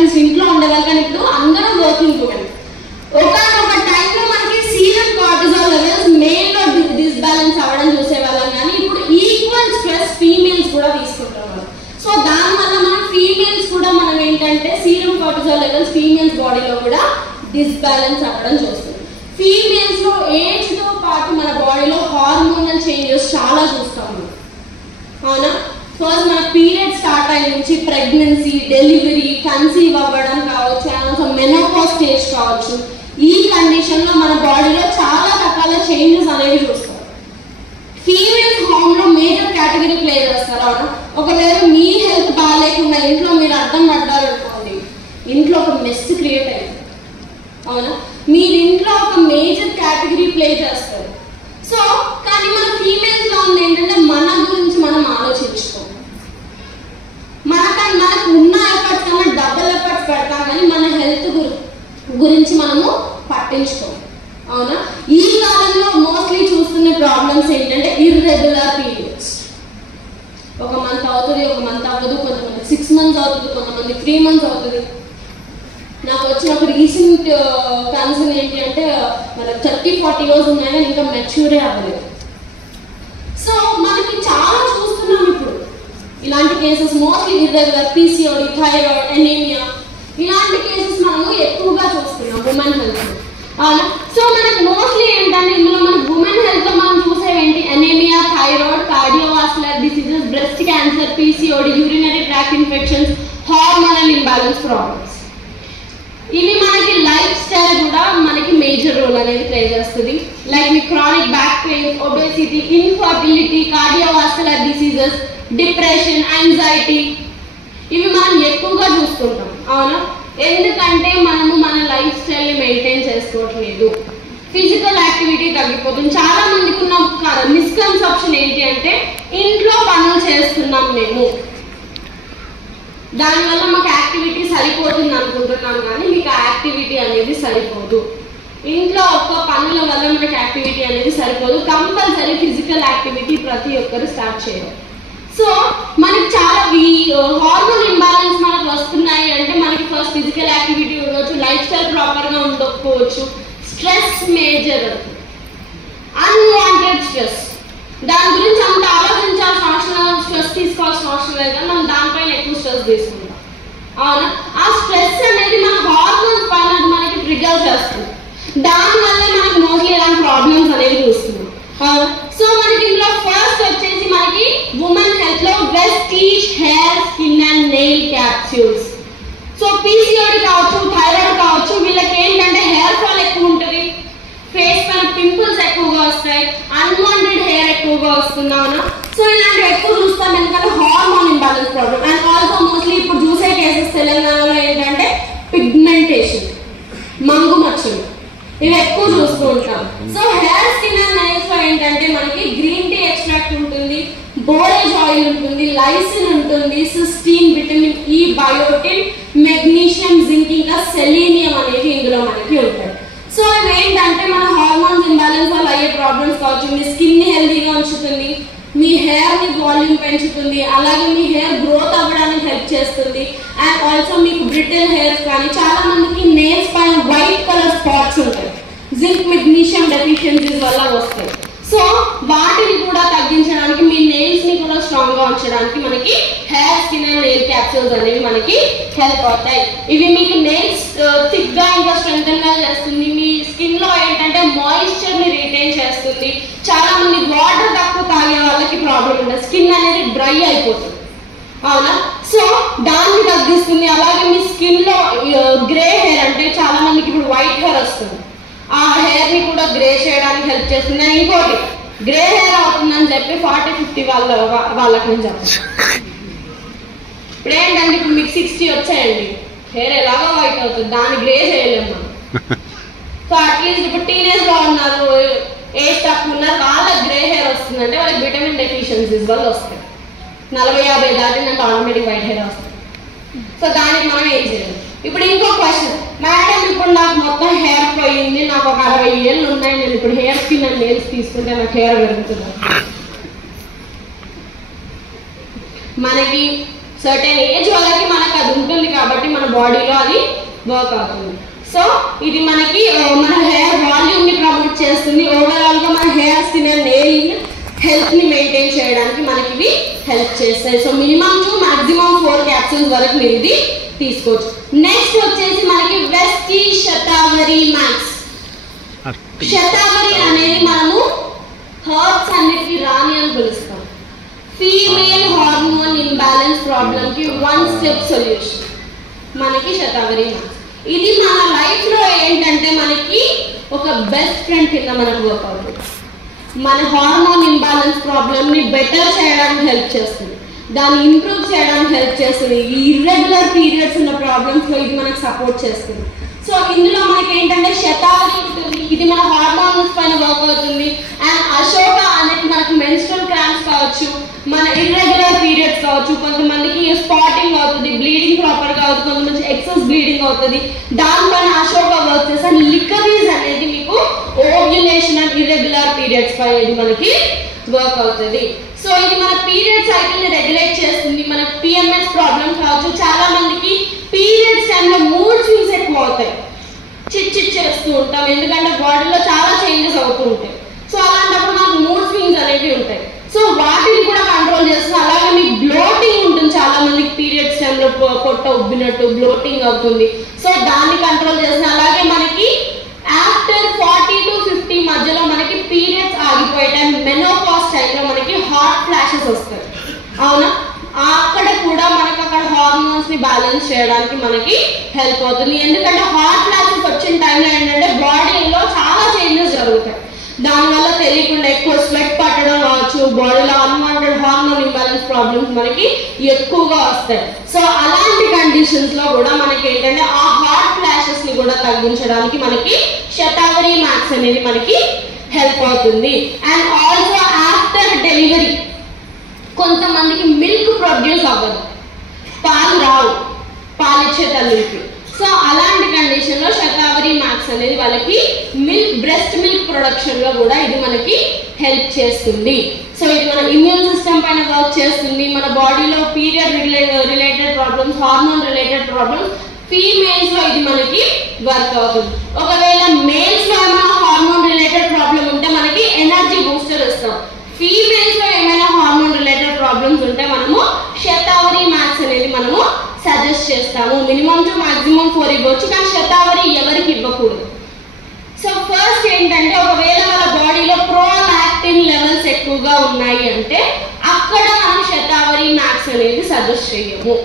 At least ఇంట్లో ఉండేవాళ్ళు, కానీ ఇప్పుడు అందరూ వర్కింగ్ ఉమెన్. ఒక టైంలో మనకి సీరం కార్టిజాల్ లెవెల్స్ మేల్లో డిస్బ్యాలెన్స్ అవ్వడం చూసేవాళ్ళం, కానీ ఇప్పుడు ఈక్వల్ స్ట్రెస్ ఫీమేల్స్ కూడా తీసుకుంటున్నారు. సో దానివల్ల మనం ఫీమేల్స్ కూడా మనం ఏంటంటే సీరం కార్టిజాల్ లెవెల్స్ ఫీమేల్స్ బాడీలో కూడా డిస్బ్యాలెన్స్ అవ్వడం చూస్తుంది. ఫీమేల్స్ లో ఏజ్ తో పాటు మన బాడీలో హార్మోనల్ చేంజెస్ చాలా చూస్తాము, అవునా? ఫస్ట్ మన పీరియడ్ స్టార్ట్ అయిన నుంచి ప్రెగ్నెన్సీ, డెలివరీ, కన్సీవ్ అవ్వడం కావచ్చు, అండ్ మెనోపాజ్ స్టేజ్ కావచ్చు, ఈ కండిషన్ లో మన బాడీలో చాలా రకాల చేంజెస్ అనేవి చూస్తాం. ఫీమేల్స్ హార్మోన్ లో మేజర్ కేటగిరీ ప్లే చేస్తారు, అవునా? ఒకవేళ మీ హెల్త్ బాగాలేకుండా ఇంట్లో మీరు అడ్డం పడ్డారనుకోండి, ఇంట్లో ఒక మెస్ క్రియేట్ అయింది, అవునా? మీరు ఇంట్లో ఒక మేజర్ కేటగిరీ ప్లే చేస్తారు. సో కానీ మన ఫీమేల్స్ లో ఉంది ఏంటంటే మన గురించి మనం ఆలోచించుకోం, మనకు ఉన్న ఎఫర్ట్స్ కన్నా డబుల్ ఎఫర్ట్స్ పెడతాం, కానీ మన హెల్త్ గురించి మనము పట్టించుకోం, అవునా? ఈ కాలంలో మోస్ట్లీ చూస్తున్న ప్రాబ్లమ్స్ ఏంటంటే ఇర్రెగ్యులర్ పీరియడ్స్. ఒక మంత్ అవుతుంది, ఒక మంత్ అవ్వదు, కొంతమంది 6 months అవుతుంది, కొంతమంది 3 months అవుతుంది. నాకు వచ్చిన ఒక రీసెంట్ కన్సర్న్ ఏంటి అంటే మనకు 30-40 years ఉన్నాయి కానీ ఇంకా మెచ్యూరే అవ్వలేదు. సో మనకి చాలా చూస్తున్నాం ఇప్పుడు ఇలాంటి cases, mostly irregular PCOD, thyroid, anaemia, ఇలాంటి కేసెస్ మనము ఎక్కువగా చూస్తున్నాం ఉమెన్ హెల్త్. అవునా? సో మనకు మోస్ట్లీ ఏంటంటే ఇందులో మనకు ఉమెన్ హెల్త్ లో మనం చూసేవేంటి, anaemia, thyroid, cardiovascular diseases, breast cancer, PCOD, urinary tract infections, hormonal imbalance problems. ఇవి మనకి లైఫ్ స్టైల్ కూడా మనకి మేజర్ రోల్ అనేది ప్లే చేస్తుంది. లైక్ మీ chronic back pain, obesity, infertility, cardiovascular diseases, depression, anxiety, ఇవి మనం ఎక్కువగా చూసుకుంటాం, అవునా? ఎందుకంటే మనము మన లైఫ్ స్టైల్ని మెయింటైన్ చేసుకోవట్లేదు, ఫిజికల్ యాక్టివిటీ తగ్గిపోతుంది. చాలా మందికి ఉన్న మిస్కన్సెప్షన్ ఏంటి అంటే ఇంట్లో పనులు చేస్తున్నాం మేము, దానివల్ల మాకు యాక్టివిటీ సరిపోతుంది అనుకుంటున్నాం, కానీ మీకు ఆ యాక్టివిటీ అనేది సరిపోదు. ఇంట్లో ఒక్క పనుల వల్ల మనకి యాక్టివిటీ అనేది సరిపోదు, కంపల్సరీ ఫిజికల్ యాక్టివిటీ ప్రతి ఒక్కరు స్టార్ట్ చేయాలి. సో మనకి చాలా హార్మోన్ ఇంబ్యాలెన్స్ మనకు వస్తున్నాయి అంటే మనకి ఫస్ట్ ఫిజికల్ యాక్టివిటీ ఉండవచ్చు, లైఫ్ స్టైల్ ప్రాపర్గా ఉండకపోవచ్చు, స్ట్రెస్ మేజర్, అన్వాంటెడ్ స్ట్రెస్, దాని గురించి అంత ఆలోచించాల్సిన అవసరం, స్ట్రెస్ తీసుకోవాల్సిన అవసరం లేదు, కానీ మనం దానిపైన ఎక్కువ స్ట్రెస్ తీసుకుంటాం, అవునా? ఆ స్ట్రెస్ అనేది మన హార్మోన్స్ పైన మనకి ట్రిగర్ చేస్తుంది, దానివల్ల మనకి మోస్ట్లీ ఇలాంటి ప్రాబ్లమ్స్ అనేవి చూస్తున్నాం. సో మనకి ఇందులో ఫస్ట్ వచ్చేసి మనకి ఉమెన్ హెల్త్ లో Vestige hair, skin and nail capsules. So PCOD కావచ్చు, థైరాయిడ్ కావచ్చు, వీళ్ళకి ఏంటంటే హెయిర్ ఫాల్ ఎక్కువ ఉంటుంది, ఫేస్ పైన పింపుల్స్ ఎక్కువగా వస్తాయి, అన్వాంటెడ్ హెయిర్ ఎక్కువగా వస్తున్నాను. సో ఇలాంటివి ఎక్కువ చూస్తాం ఎందుకంటే hormone imbalance problem. And also mostly ఇప్పుడు చూసే కేసెస్ తెలంగాణలో ఏంటంటే పిగ్మెంటేషన్, మంగు మచ్చలు, ఇవి ఎక్కువ చూస్తూ ఉంటాం. So hair, skin and nails లో ఏంటంటే మనకి గ్రీన్ టీ ఎక్స్ట్రాక్ట్ ఉంటుంది, బోరేజ్ ఆయిల్ ఉంటుంది, లైసిన్ ఉంటుంది, cysteine, vitamin E, biotin, magnesium, zinc, ఇంకా సెలీనియం అనేవి ఇందులో మనకి ఉంటాయి. సో ఇవి ఏంటంటే మన హార్మోన్స్ ఇంబ్యాలెన్స్ వల్ల అయ్యే ప్రాబ్లమ్స్ కావచ్చు, మీ స్కిన్ ని హెల్తీగా ఉంచుతుంది, మీ హెయిర్ ని వాల్యూమ్ పెంచుతుంది, అలాగే మీ హెయిర్ గ్రోత్ అవ్వడానికి హెల్ప్ చేస్తుంది. అండ్ ఆల్సో మీకు బ్రిటిల్ హెయిర్స్ కానీ చాలా మందికి నెయిల్స్ పైన వైట్ కలర్ స్పాట్స్ ఉంటాయి, జింక్, మెగ్నీషియం డెఫిషియన్సీస్ వల్ల వస్తాయి. సో వాటిని కూడా తగ్గించడానికి, మీ నెయిల్స్ ని కూడా స్ట్రాంగ్ గా ఉంచడానికి మనకి hair, skin and nail capsules అనేవి మనకి హెల్ప్ అవుతాయి. ఇవి మీకు నెయిల్స్ థిక్ గా ఇంకా స్ట్రెంథెన్ గా చేస్తుంది, మీ స్కిన్ లో ఏంటంటే మాయిశ్చర్ ని రిటైన్ చేస్తుంది. చాలా మంది వాటర్ తక్కువ తాగే వాళ్ళకి ప్రాబ్లం ఉంటుంది, స్కిన్ అనేది డ్రై అయిపోతుంది, అవునా? సో దాన్ని తగ్గిస్తుంది. అలాగే మీ స్కిన్ లో గ్రే హెయిర్ అంటే చాలా మందికి ఇప్పుడు వైట్ హెయిర్ వస్తుంది, ఆ హెయిర్ ని కూడా గ్రే చేయడానికి హెల్ప్ చేస్తుంది. ఇంకోటి గ్రే హెయిర్ అవుతుందని చెప్పి 40-50 వాళ్ళకి నేను చెప్పాను. ఇప్పుడు ఏంటంటే ఇప్పుడు మీకు 60 వచ్చాయండి, హెయిర్ ఎలాగో వైట్ అవుతుంది, దాన్ని గ్రే చేయలేము మనం. సో అట్లీస్ట్ ఇప్పుడు టీనేజ్ లో ఉన్నారు, ఏజ్ తక్కువ ఉన్నారు, వాళ్ళకి గ్రే హెయిర్ వస్తుందంటే వాళ్ళకి విటమిన్ డెఫిషియన్సీస్ వల్ల వస్తాయి. 40-50 దాటినంత ఆటోమేటిక్ వైట్ హెయిర్ వస్తుంది. సో దానికి మనం ఏం చేయాలి? ఇప్పుడు ఇంకో క్వశ్చన్, మేడం ఇప్పుడు నాకు మొత్తం హెయిర్ పోయింది, నాకు ఒక 60 ఏళ్ళు ఉన్నాయి, నేను ఇప్పుడు హెయిర్ స్కిన్ అండ్ నెయిల్స్ తీసుకుంటే నాకు హెయిర్ పెరుగుతుంది. మనకి సర్టెన్ ఏజ్ వాళ్ళకి మనకు అది ఉంటుంది కాబట్టి మన బాడీలో అది వర్క్ అవుతుంది. సో ఇది మనకి మన హెయిర్ వాల్యూమ్ ని ప్రమోట్ చేస్తుంది. ఓవరాల్ గా మన హెయిర్స్ ని నెయిల్ హెల్త్ ని మెయింటైన్ చేయడానికి మనకి ఇవి హెల్ప్ చేస్తాయి. So minimum to maximum 4 capsules వరకు మీరు ఇది తీసుకోవచ్చు. నెక్స్ట్ వచ్చేసి మనకి వెస్టీ శతావరి మ్యాక్స్. శతావరి అనేది మనము హర్బ్స్ అన్నిటికీ రాణి అని పిలుస్తాం. ఫీమేల్ హార్మోన్ ఇంబ్యాలెన్స్ ప్రాబ్లం కి 1 స్టెప్ సొల్యూషన్ మనకి శతావరి మ్యాక్స్. ఇది మన లైఫ్ లో ఏంటంటే మనకి ఒక బెస్ట్ ఫ్రెండ్ కింద మనకు వర్క్ అవుతుంది. మన హార్మోన్ ఇంబ్యాలెన్స్ ప్రాబ్లమ్ ని బెటర్ చేయడానికి హెల్ప్ చేస్తుంది, దాన్ని ఇంప్రూవ్ చేయడానికి హెల్ప్ చేస్తుంది. ఈ ఇర్రెగ్యులర్ పీరియడ్స్ ఉన్న ప్రాబ్లమ్స్ లో ఇది మనకు సపోర్ట్ చేస్తుంది. సో ఇందులో మనకి ఏంటంటే శతావరి ఉంటుంది, ఇది మన హార్మోన్స్ పైన వర్క్ అవుతుంది. అండ్ అశోక అనేది మనకు మెన్స్ట్రల్ క్రాంప్స్ కావచ్చు, మన ఇర్రెగ్యులర్ పీరియడ్స్ కావచ్చు, కొంతమందికి స్పాటింగ్ అవుతుంది, బ్లీడింగ్ ప్రాపర్ గా అవుతుంది, కొంతమంది ఎక్సెస్ బ్లీడింగ్ అవుతుంది, దానిపైన అశోక వర్క్ చేస్తే లికరీస్ అనేది మీకు ఓవ్యులేషన్ అండ్ ఇర్రెగ్యులర్ పీరియడ్స్ పైన ఇది మనకి వర్క్ అవుతుంది. సో ఇది మన పీరియడ్ సైకిల్ ని రెగ్యులేట్ చేస్తుంది. మనకి పిఎంఎస్ ప్రాబ్లమ్ కావచ్చు, చాలా మందికి పీరియడ్స్ టైంలో మూడ్ స్వింగ్స్ ఎక్కువ అవుతాయి, చిట్ చేస్తూ ఉంటాం, ఎందుకంటే బాడీలో చాలా చేంజెస్ అవుతూ ఉంటాయి. సో అలాంటప్పుడు మనకు మూడ్ స్వింగ్స్ అనేవి ఉంటాయి. సో వాటిని కూడా కంట్రోల్ చేస్తుంది. అలాగే మీకు బ్లోటింగ్ ఉంటుంది, చాలా మందికి పీరియడ్స్ టైంలో పొట్ట ఉబ్బినట్టు బ్లోటింగ్ అవుతుంది. సో దాన్ని కంట్రోల్ చేస్తుంది. అలాగే మనకి ఆఫ్టర్ 40 to 50 మధ్యలో మనకి పీరియడ్స్ ఆగిపోయే టైం, మెనోపాజ్ టైంలో మనకి హాట్ ఫ్లాషెస్ వస్తాయి, అవునా? అక్కడ కూడా మనకి అక్కడ హార్మోన్స్ ని బ్యాలెన్స్ చేయడానికి మనకి హెల్ప్ అవుతుంది. ఎందుకంటే హాట్ ఫ్లాషెస్ వచ్చిన టైంలో ఏంటంటే బాడీలో చాలా చేంజెస్ జరుగుతాయి. దానివల్ల తెలియకుండా ఎక్కువ స్వెట్ పట్టడం కావచ్చు, బాడీలో అన్వాంటెడ్ హార్మోన్ ఇంబ్యాలెన్స్ ప్రాబ్లమ్స్ మనకి ఎక్కువగా వస్తాయి. సో అలాంటి కండిషన్స్ లో కూడా మనకి ఏంటంటే ఆ హాట్ ఫ్లాషెస్ ని కూడా తగ్గించడానికి మనకి శతావరి మ్యాక్స్ అనేది మనకి హెల్ప్ అవుతుంది. అండ్ ఆల్సో ఆఫ్టర్ డెలివరీ కొంతమందికి మిల్క్ ప్రొడ్యూస్ అవ్వదు, పాలు రావు పాలిచ్చే తల్లికి. సో అలాంటి కండిషన్ లో శతావరి మ్యాక్స్ అనేది వాళ్ళకి బ్రెస్ట్ మిల్క్ ప్రొడక్షన్ లో కూడా ఇది మనకి హెల్ప్ చేస్తుంది. సో ఇది మన ఇమ్యూన్ సిస్టమ్ పైన వర్క్ చేస్తుంది. మన బాడీలో period related problems, hormone related problems females లో ఇది మనకి వర్క్ అవుతుంది. ఒకవేళ మేల్స్ లో ఏమైనా హార్మోన్ రిలేటెడ్ ప్రాబ్లమ్ ఉంటే మనకి ఎనర్జీ బూస్టర్ ఇస్తాం. ఫీమేల్స్ లో ఏమైనా హార్మోన్ రిలేటెడ్ ప్రాబ్లమ్స్ ఉంటే మనము శతావరి మ్యాక్స్ అనేది మనము సజెస్ట్ చేస్తాము. మినిమం టు మాక్సిమం 4 ఇవ్వచ్చు, కానీ శతావరి ఎవరికి ఇవ్వకూడదు. సో ఫస్ట్ ఏంటంటే ఒకవేళ మన బాడీలో ప్రోలాక్టిన్ లెవెల్స్ ఎక్కువగా ఉన్నాయి అంటే అక్కడ మనం శతావరి మ్యాక్స్ అనేది సజెస్ట్ చేయము.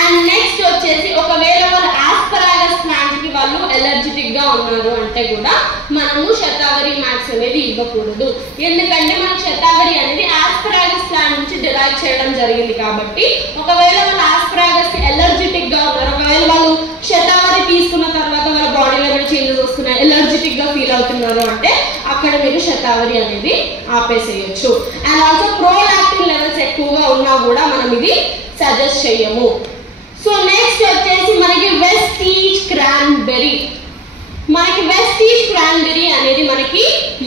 అండ్ నెక్స్ట్ వచ్చేసి ఒకవేళ వాళ్ళు ఆస్పరాగస్ ప్లాంట్ కి వాళ్ళు ఎలర్జెటిక్ గా ఉన్నారు అంటే కూడా మనము శతావరి మ్యాక్స్ అనేది ఇవ్వకూడదు. ఎందుకంటే మన శతావరి అనేది ఆస్పరాగస్ ప్లాంట్ నుంచి డిరైవ్ చేయడం జరిగింది కాబట్టి ఒకవేళ వాళ్ళు ఆస్పరాగస్ కి ఎలర్జెటిక్ గా ఉన్నారు, ఒకవేళ వాళ్ళు శతావరి తీసుకున్న తర్వాత వాళ్ళ బాడీ లెవెల్ చేంజెస్ వస్తున్నాయి, ఎలర్జెటిక్ గా ఫీల్ అవుతున్నారు అంటే అక్కడ మీరు శతావరి అనేది ఆపేసేయచ్చు. అండ్ ఆల్సో ప్రోలాక్టిన్ లెవెల్స్ ఎక్కువగా ఉన్నా కూడా మనం ఇది సజెస్ట్ చేయము. సో నెక్స్ట్ వచ్చేసి మనకి వెస్టీజ్ క్రాన్బెర్రీ. మనకి వెస్టీజ్ క్రాన్బెర్రీ అనేది మనకి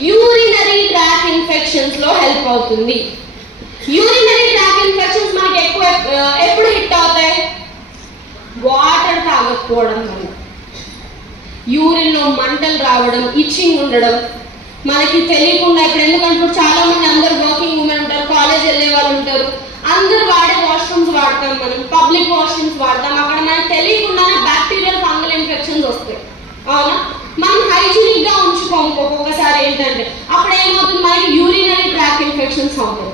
యూరినరీ ట్రాక్ ఇన్ఫెక్షన్స్ లో హెల్ప్ అవుతుంది. యూరినరీ ట్రాక్ ఇన్ఫెక్షన్స్ మనకి ఎప్పుడు హిట్ అవుతాయి? వాటర్ తాగకపోవడం వల్ల, యూరిన్ లో మంటలు రావడం, ఇచ్చింగ్ ఉండడం, మనకి తెలియకుండా. ఇప్పుడు ఎందుకంటే చాలా మంది అందరు వర్కింగ్ ఉమెన్ ఉంటారు, కాలేజ్ వెళ్ళే వాళ్ళు ఉంటారు, అందరు వాడే వాష్రూమ్స్ వాడతాం, మనం పబ్లిక్ వాష్రూమ్స్ వాడతాం, అక్కడ మనకు తెలియకుండానే బ్యాక్టీరియల్ ఫంగల్ ఇన్ఫెక్షన్స్ వస్తాయి, అవునా? మనం హైజీనిక్ గా ఉంచుకోము. ఒక్కొక్కసారి ఏంటంటే అప్పుడు ఏమవుతుంది, మనకి యూరినరీ ట్రాక్ ఇన్ఫెక్షన్స్ అవుతాయి.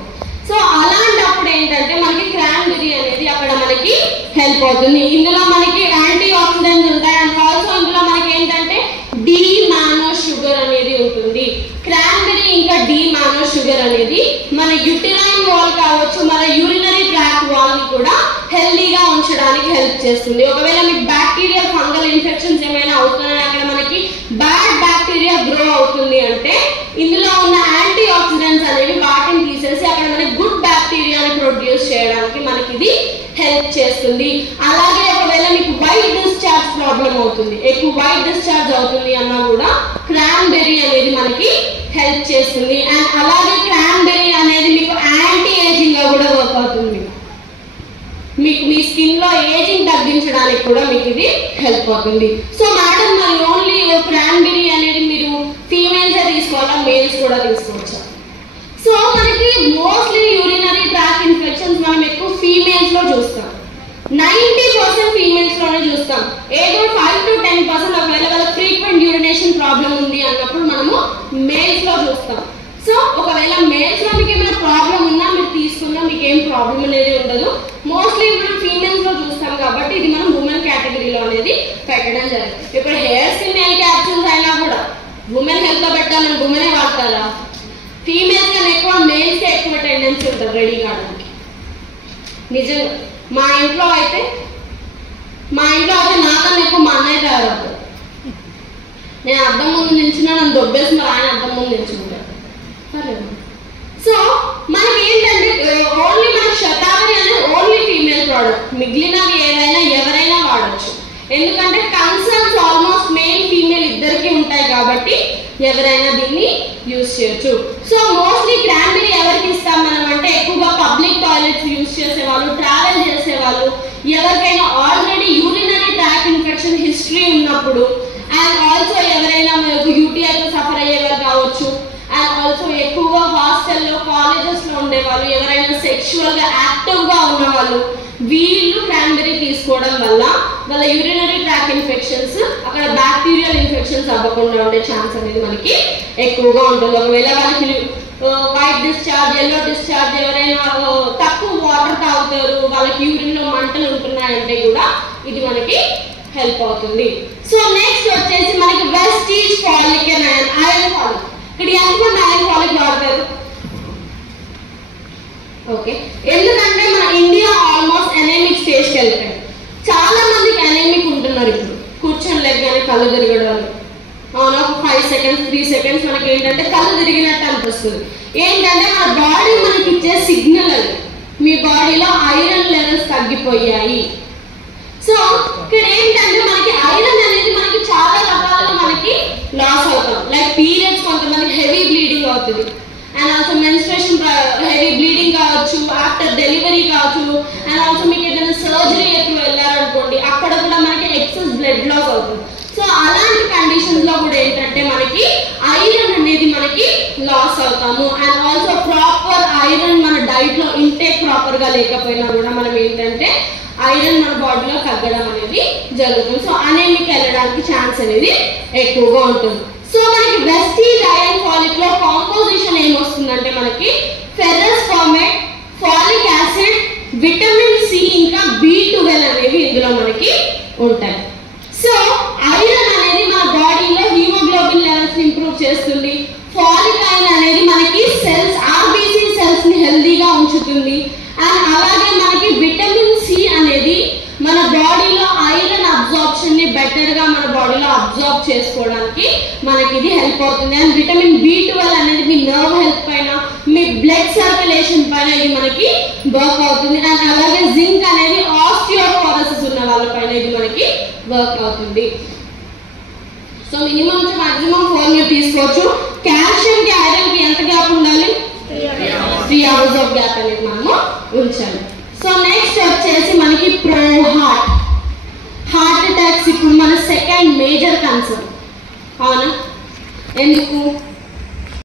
సో అలాంటప్పుడు ఏంటంటే మనకి క్రాన్బెర్రీ అనేది అక్కడ మనకి హెల్ప్ అవుతుంది. ఇందులో మనకి యాంటీ ఆక్సిడెంట్స్ ఉంటాయి. అండ్ ఆల్సో ఇందులో మనకి ఏంటంటే డి మానో షుగర్ అనేది ఉంటుంది. క్రాన్బెర్రీ ఇంకా డి మానో షుగర్ అనేది మన యూటిరైన్ వాల్ కావచ్చు, మన యూరినరీ ట్రాక్ వాల్ ని కూడా హెల్దీగా ఉంచడానికి హెల్ప్ చేస్తుంది. ఒకవేళ మీకు బ్యాక్టీరియల్ ఫంగల్ ఇన్ఫెక్షన్స్ ఏమైనా అవుతున్నాయి, అక్కడ మనకి బ్యాడ్ బ్యాక్టీరియా గ్రో అవుతుంది అంటే ఇందులో ఉన్న యాంటీ ఆక్సిడెంట్స్ అనేవి వాటిని తీసేసి అక్కడ మనకి గుడ్ బ్యాక్టీరియాని ప్రొడ్యూస్ చేయడానికి మనకి ఇది హెల్ప్ చేస్తుంది. అలాగే ఒకవేళ మీకు వైట్ డిశ్చార్జ్ ప్రాబ్లం అవుతుంది, ఎక్కువ వైట్ డిశ్చార్జ్ అవుతుంది అన్నా కూడా క్రాన్బెర్రీ అనేది మనకి హెల్ప్ చేస్తుంది. అండ్ అలాగే క్రాన్బెర్రీ అనేది మీకు యాంటీ ఏజింగ్ గా కూడా వర్క్ అవుతుంది. మీకు మీ స్కిన్ లో ఏజింగ్ తగ్గించడానికి కూడా మీకు ఇది హెల్ప్ అవుతుంది. సో మేడం మరి ఓన్లీ క్రాన్బెర్రీ అనేది మీరు ఫీమేల్సే తీసుకోవాలా, మేల్స్ కూడా తీసుకోవచ్చా? సో మనకి మోస్ట్లీ యూరినరీ ట్రాక్ ఇన్ఫెక్షన్స్ మనం ఎక్కువ ఫీమేల్స్ లో చూస్తాం. 90% ఫీమేల్స్ లోనే చూస్తాం. ఏదో 5 to 10% ఒకవేళ వాళ్ళ ఫ్రీక్వెంట్ యూరినేషన్ ప్రాబ్లం ఉంది అన్నప్పుడు మనము మేల్స్ లో చూస్తాం. సో ఒకవేళ మేల్స్ లో మీకు ఏమైనా ప్రాబ్లం ఉన్నా మీరు తీసుకున్నా మీకు ఏం ప్రాబ్లం అనేది ఉండదు. మోస్ట్లీ మనం ఫీమేల్స్ లో చూస్తాం కాబట్టి ఇది మనం ఉమెన్ కేటగిరీలో అనేది పెట్టడం జరిగింది. ఇప్పుడు హెయిర్ స్కిన్ నెయిల్ క్యాప్సూల్స్ అయినా కూడా ఉమెన్ హెల్త్ లో పెట్టాలని ఉమెనే వాడతారా? ఫీమేల్స్ కన్నా ఎక్కువ మేల్స్కే ఎక్కువ టెండెన్సీ ఉంటుంది రెడీ కావడానికి. నిజంగా మా ఇంట్లో అయితే నాకన్నా ఎక్కువ మా అన్నయ్య తయారవుతారు. నేను అద్దం ముందు నిల్చున్నా నన్ను దొబ్బేసి మరి ఆయన అద్దం ముందు నిల్చుకుంటారు. సో మనకి ఏంటంటే ఓన్లీ మనకి శతావరి అనేది ఓన్లీ ఫీమేల్ ప్రోడక్ట్, మిగిలినవి ఏదైనా ఎవరైనా వాడచ్చు. ఎందుకంటే కన్సర్న్స్ ఆల్మోస్ట్ మేల్ ఫీమేల్ ఇద్దరికి ఉంటాయి కాబట్టి ఎవరైనా దీన్ని యూజ్ చేయొచ్చు. సో మోస్ట్లీ క్రాన్బెర్రీ ఎవరికి ఇస్తాం మనం అంటే ఎక్కువగా పబ్లిక్ టాయిలెట్స్ యూజ్ చేసేవాళ్ళు, ట్రావెల్ చేసేవాళ్ళు, ఎవరికైనా already urinary tract infection history ఉన్నప్పుడు, అండ్ ఆల్సో ఎవరైనా యూటీఐతో సఫర్ అయ్యేవారు కావచ్చు, అండ్ ఆల్సో ఎక్కువగా హాస్టల్లో కాలేజెస్లో ఉండేవాళ్ళు, ఎవరైనా సెక్షువల్గా యాక్టివ్గా ఉన్నవాళ్ళు, వీళ్ళు క్రాన్బెర్రీ తీసుకోవడం వల్ల వాళ్ళ యూరినరీ ట్రాక్ ఇన్ఫెక్షన్స్ అక్కడ బ్యాక్టీరియల్ ఇన్ఫెక్షన్స్ అవ్వకుండా ఉండే ఛాన్స్ అనేది మనకి ఎక్కువగా ఉంటుంది. ఒకవేళ వాళ్ళకి వైట్ డిశ్చార్జ్, ఎల్లో డిశ్చార్జ్, ఎవరైనా తక్కువ వాటర్ తాగుతారు, వాళ్ళకి యూరిన్లో మంటలు ఉంటున్నాయంటే కూడా ఇది మనకి హెల్ప్ అవుతుంది. సో నెక్స్ట్ వచ్చేసి మనకి Vestige phallic and iron phallic. ఇక్కడ ఎంతమంది ఐరన్ ఫాలిక్ వాడతారు? ఓకే, ఎందుకంటే మన ఇండియా ఆల్మోస్ట్ ఎనెమిక్ స్టేజ్కి వెళ్ళిపోయింది. చాలా మందికి ఎనెమిక్ ఉంటున్నారు ఇప్పుడు, కూర్చొని లేకగానే కళ్ళు తిరగడం. అవునా, ఒక 5 seconds 3 seconds మనకి ఏంటంటే కళ్ళు తిరిగినట్టు అనిపిస్తుంది. ఏంటంటే మన బాడీ మనకి ఇచ్చే సిగ్నల్ అది, మీ బాడీలో ఐరన్ లెవెల్స్ తగ్గిపోయాయి. సో ఇక్కడ ఏంటంటే మనకి ఐరన్ అనేది మనకి చాలా రకాలుగా మనకి లాస్ అవుతాం. లైక్ పీరియడ్స్ కొంతమందికి హెవీ బ్లీడింగ్ అవుతుంది, and also menstruation heavy bleeding కావచ్చు, ఆఫ్టర్ డెలివరీ కావచ్చు, అండ్ ఆల్సో మీకు ఏదైనా సర్జరీ ఎక్కువ వెళ్ళారనుకోండి అక్కడ కూడా మనకి ఎక్సెస్ బ్లడ్ లాస్ అవుతుంది. సో అలాంటి కండిషన్స్ లో కూడా ఏంటంటే మనకి ఐరన్ అనేది మనకి లాస్ అవుతాము. అండ్ ఆల్సో ప్రాపర్ ఐరన్ మన డైట్ లో ఇంటేక్ ప్రాపర్ గా లేకపోయినా కూడా మనం ఏంటంటే ఐరన్ మన బాడీలో తగ్గడం అనేది జరుగుతుంది. సో అనేమిక్ వెళ్ళడానికి ఛాన్స్ అనేది ఎక్కువగా ఉంటుంది. సో మనకి వెస్టీజ్ ఐరన్ ఫాలిక్ లో కాంపోజిషన్ ఏమొస్తుందంటే మనకి ferrous formate, folic acid, vitamin C, ఇంకా B12 అనేవి ఇందులో మనకి ఉంటాయి. సో ఐరన్ అనేది మన బాడీలో హీమోగ్లోబిన్ లెవెల్స్ ఇంప్రూవ్ చేస్తుంది. ఫాలిక్ ఐరన్ అనేది మనకి సెల్స్, ఆర్బీసీ సెల్స్ ని హెల్దీగా ఉంచుతుంది. అండ్ అలాగే మనకి విటమిన్ సి అనేది మన బాడీలో ఐరన్ అబ్జార్ప్షన్ ని బెటర్ గా మన బాడీలో అబ్జార్బ్ చేసుకోవడానికి మనకి ఇది హెల్ప్ అవుతుంది. అండ్ విటమిన్ B12 అనేది మీ నర్వ్ హెల్త్ పైన, మీ బ్లడ్ సర్క్యులేషన్ పైన ఇది మనకి వర్క్ అవుతుంది. అండ్ అలాగే జింక్ అనేది ఆస్టియోపోరోసిస్ ఉన్న వాళ్ళ పైన ఇది మనకి వర్క్ అవుతుంది. సో మినిమం టు మాక్సిమం 4 మీరు తీసుకోవచ్చు. కాల్షియం కి ఐరన్ కి ఎంత గ్యాప్ ఉండాలి? 3 hours ఆఫ్ గ్యాప్ అనేది మనము ఉంచాలి. సో నెక్స్ట్ వచ్చేసి మనకి ప్రో హార్ట్ అటాక్స్ ఇప్పుడు మన సెకండ్ మేజర్ కన్సర్న్. అవునా, ఎందుకు?